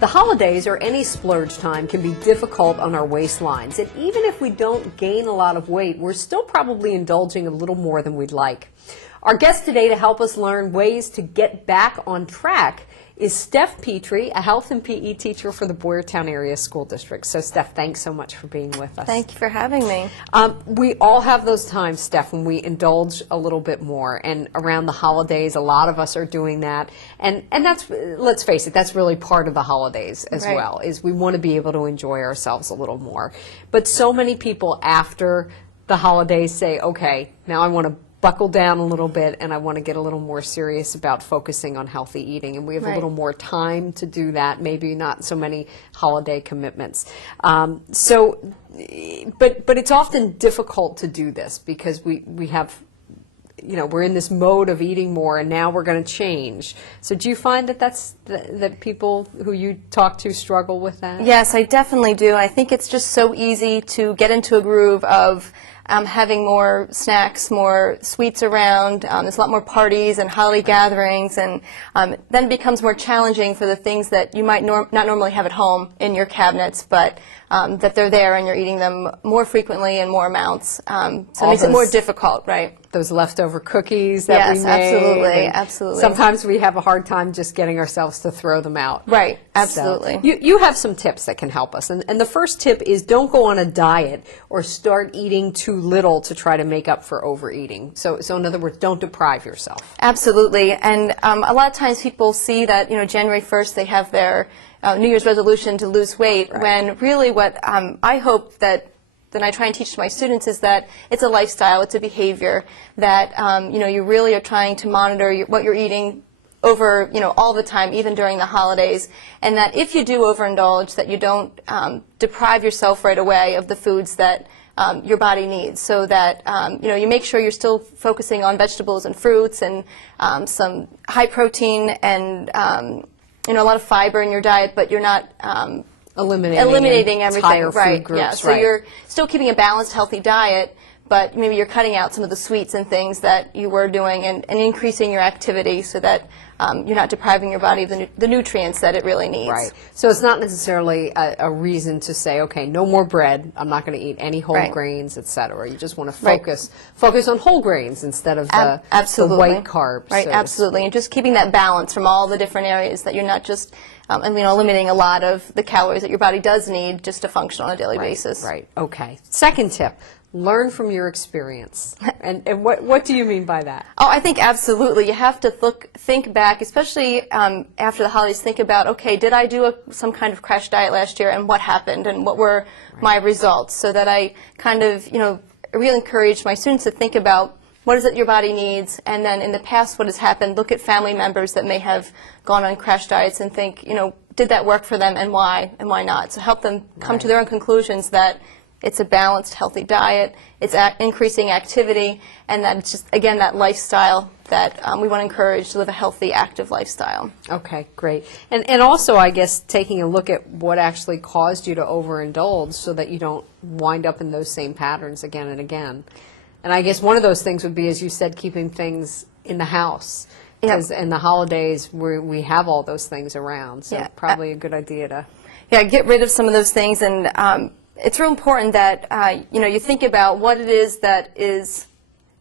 The holidays or any splurge time can be difficult on our waistlines, and even if we don't gain a lot of weight, we're still probably indulging a little more than we'd like. Our guest today to help us learn ways to get back on track is Steph Petri, a health and PE teacher for the Boyertown Area School District. So Steph, thanks so much for being with us. Thank you for having me. We all have those times, Steph, when we indulge a little bit more, and around the holidays, a lot of us are doing that. And that's, let's face it, that's really part of the holidays as Right. well, is we want to be able to enjoy ourselves a little more. But so many people after the holidays say, okay, now I want to buckle down a little bit, and I want to get a little more serious about focusing on healthy eating, and we have a Right. little more time to do that, maybe not so many holiday commitments. But it's often difficult to do this because we have, you know, we're in this mode of eating more, and now we're going to change. So do you find that that people who you talk to struggle with that? Yes, I definitely do. I think it's just so easy to get into a groove of having more snacks, more sweets around. There's a lot more parties and holiday gatherings, and then it becomes more challenging for the things that you might not normally have at home in your cabinets, but that they're there and you're eating them more frequently and more amounts. So it makes it more difficult, right? Those leftover cookies that we made. Yes, absolutely, absolutely. Sometimes we have a hard time just getting ourselves to throw them out. Right, absolutely. So you have some tips that can help us. And the first tip is don't go on a diet or start eating too little to try to make up for overeating. So in other words, don't deprive yourself. Absolutely. And a lot of times people see that, you know, January 1st they have their New Year's resolution to lose weight, Right. when really what I hope that I try and teach to my students is that it's a lifestyle, it's a behavior, that you know, you really are trying to monitor what you're eating over, you know, all the time, even during the holidays, and that if you do overindulge, that you don't deprive yourself right away of the foods that your body needs, so that you know, you make sure you're still focusing on vegetables and fruits and some high protein and you know, a lot of fiber in your diet, but you're not eliminating everything, entire right? food groups, Yeah, so right. you're still keeping a balanced, healthy diet, but maybe you're cutting out some of the sweets and things that you were doing, and increasing your activity so that you're not depriving your body of the nutrients that it really needs. Right. So it's not necessarily a reason to say, okay, no more bread. I'm not going to eat any whole Right. grains, et cetera. You just want to Right. focus on whole grains instead of the white carbs. Right, so to absolutely. And just keeping that balance from all the different areas, that you're not just you know, eliminating a lot of the calories that your body does need just to function on a daily basis. Right. Okay. Second tip. Learn from your experience. And what do you mean by that? Oh, I think absolutely. You have to think back, especially after the holidays, think about, okay, did I do some kind of crash diet last year, and what happened, and what were my results, so that I kind of, you know, really encourage my students to think about what is it your body needs, and then in the past what has happened, look at family members that may have gone on crash diets and think, you know, did that work for them, and why not? So help them come to their own conclusions that it's a balanced, healthy diet, it's increasing activity, and that it's just, again, that lifestyle that we want to encourage to live a healthy, active lifestyle. Okay, great. And also, I guess, taking a look at what actually caused you to overindulge so that you don't wind up in those same patterns again and again. And I guess one of those things would be, as you said, keeping things in the house. Because in the holidays, we have all those things around, so probably a good idea to... Yeah, get rid of some of those things, and it's real important that you know, you think about what it is that is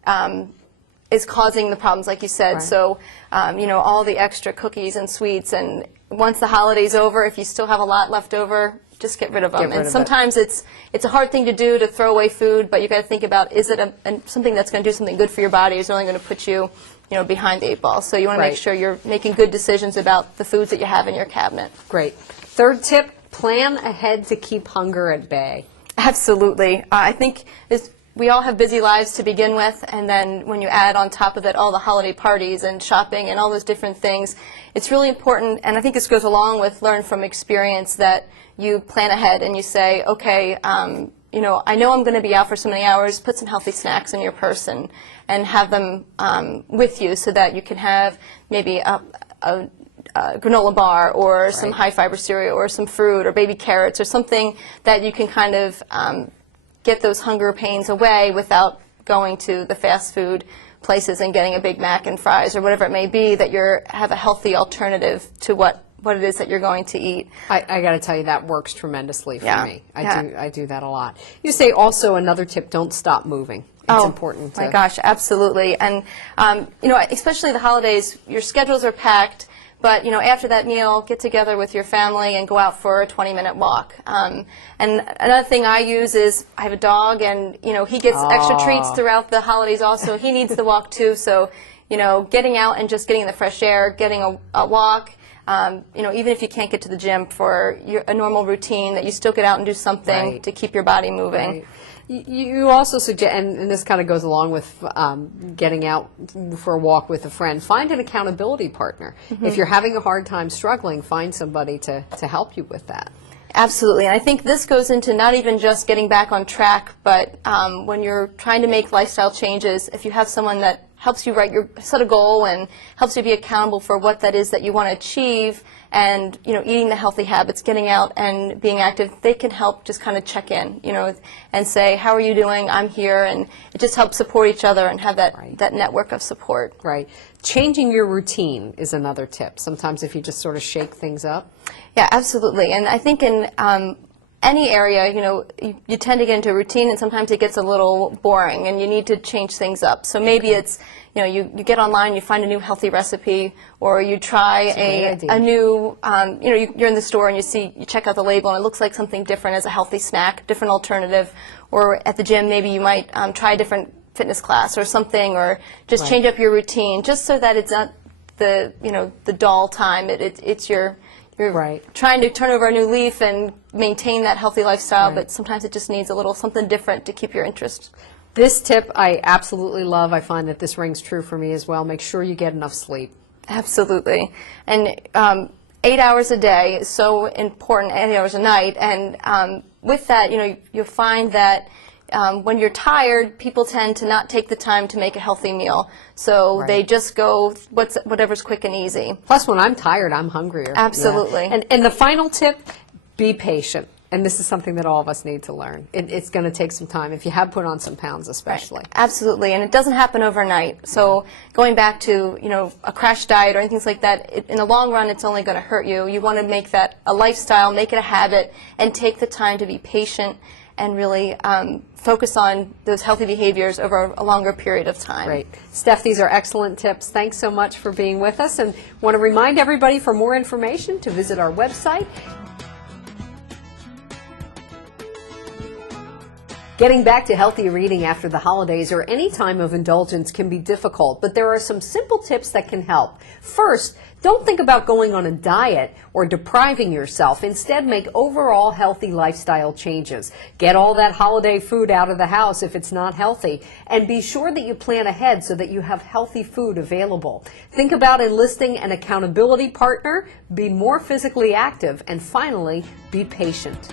causing the problems, like you said. Right. So you know, all the extra cookies and sweets, and once the holiday's over, if you still have a lot left over, just get rid of them. And sometimes it's a hard thing to do, to throw away food, but you got to think about, is it something that's going to do something good for your body? Is it only going to put you, you know, behind the eight ball? So you want to make sure you're making good decisions about the foods that you have in your cabinet. Great. Third tip. Plan ahead to keep hunger at bay. Absolutely. I think we all have busy lives to begin with, and then when you add on top of it all the holiday parties and shopping and all those different things, it's really important, and I think this goes along with learn from experience, that you plan ahead and you say, okay, you know I'm going to be out for so many hours, put some healthy snacks in your purse and have them with you, so that you can have maybe a granola bar, or some high fiber cereal, or some fruit, or baby carrots, or something that you can kind of get those hunger pains away without going to the fast food places and getting a Big Mac and fries or whatever it may be, that you have a healthy alternative to what what it is that you're going to eat. I got to tell you, that works tremendously for Yeah. me. Yeah. I do that a lot. You say also another tip, don't stop moving. It's important to... my gosh, absolutely. And, especially the holidays, your schedules are packed, but, after that meal, get together with your family and go out for a 20-minute walk. And another thing I use is, I have a dog, and, he gets extra treats throughout the holidays also. He needs the walk too, so, getting out and just getting the fresh air, getting a walk, even if you can't get to the gym for a normal routine, that you still get out and do something to keep your body moving. Right. You also suggest, and this kind of goes along with getting out for a walk with a friend, find an accountability partner. If you're having a hard time struggling, find somebody to help you with that. Absolutely. And I think this goes into not even just getting back on track, but when you're trying to make lifestyle changes, if you have someone that helps you set a goal and helps you be accountable for what that is that you want to achieve, and eating the healthy habits, getting out and being active, they can help just kind of check in, and say, how are you doing? I'm here, and it just helps support each other and have that network of support. Right. Changing your routine is another tip. Sometimes if you just sort of shake things up. Yeah, absolutely. And I think in any area, you tend to get into a routine, and sometimes it gets a little boring, and you need to change things up. So maybe it's, you get online, you find a new healthy recipe, or you try a new, you're in the store and you check out the label, and it looks like something different as a healthy snack, different alternative. Or at the gym, maybe you might try a different fitness class or something, or just change up your routine, just so that it's not the dull time. It's you're trying to turn over a new leaf and maintain that healthy lifestyle, but sometimes it just needs a little something different to keep your interest. This tip I absolutely love. I find that this rings true for me as well. Make sure you get enough sleep. Absolutely. And 8 hours a day is so important, 8 hours a night. And with that, you'll find that when you're tired, people tend to not take the time to make a healthy meal. So they just go whatever's quick and easy. Plus, when I'm tired, I'm hungrier. Absolutely. Yeah. And the final tip, be patient. And this is something that all of us need to learn. It's going to take some time, if you have put on some pounds especially. Absolutely. And it doesn't happen overnight. So going back to, a crash diet or anything like that, in the long run, it's only going to hurt you. You want to make that a lifestyle, make it a habit, and take the time to be patient and really focus on those healthy behaviors over a longer period of time. Great. Steph, these are excellent tips. Thanks so much for being with us. And want to remind everybody, for more information, to visit our website. Getting back to healthier eating after the holidays or any time of indulgence can be difficult, but there are some simple tips that can help. First, don't think about going on a diet or depriving yourself. Instead, make overall healthy lifestyle changes. Get all that holiday food out of the house if it's not healthy, and be sure that you plan ahead so that you have healthy food available. Think about enlisting an accountability partner, be more physically active, and finally, be patient.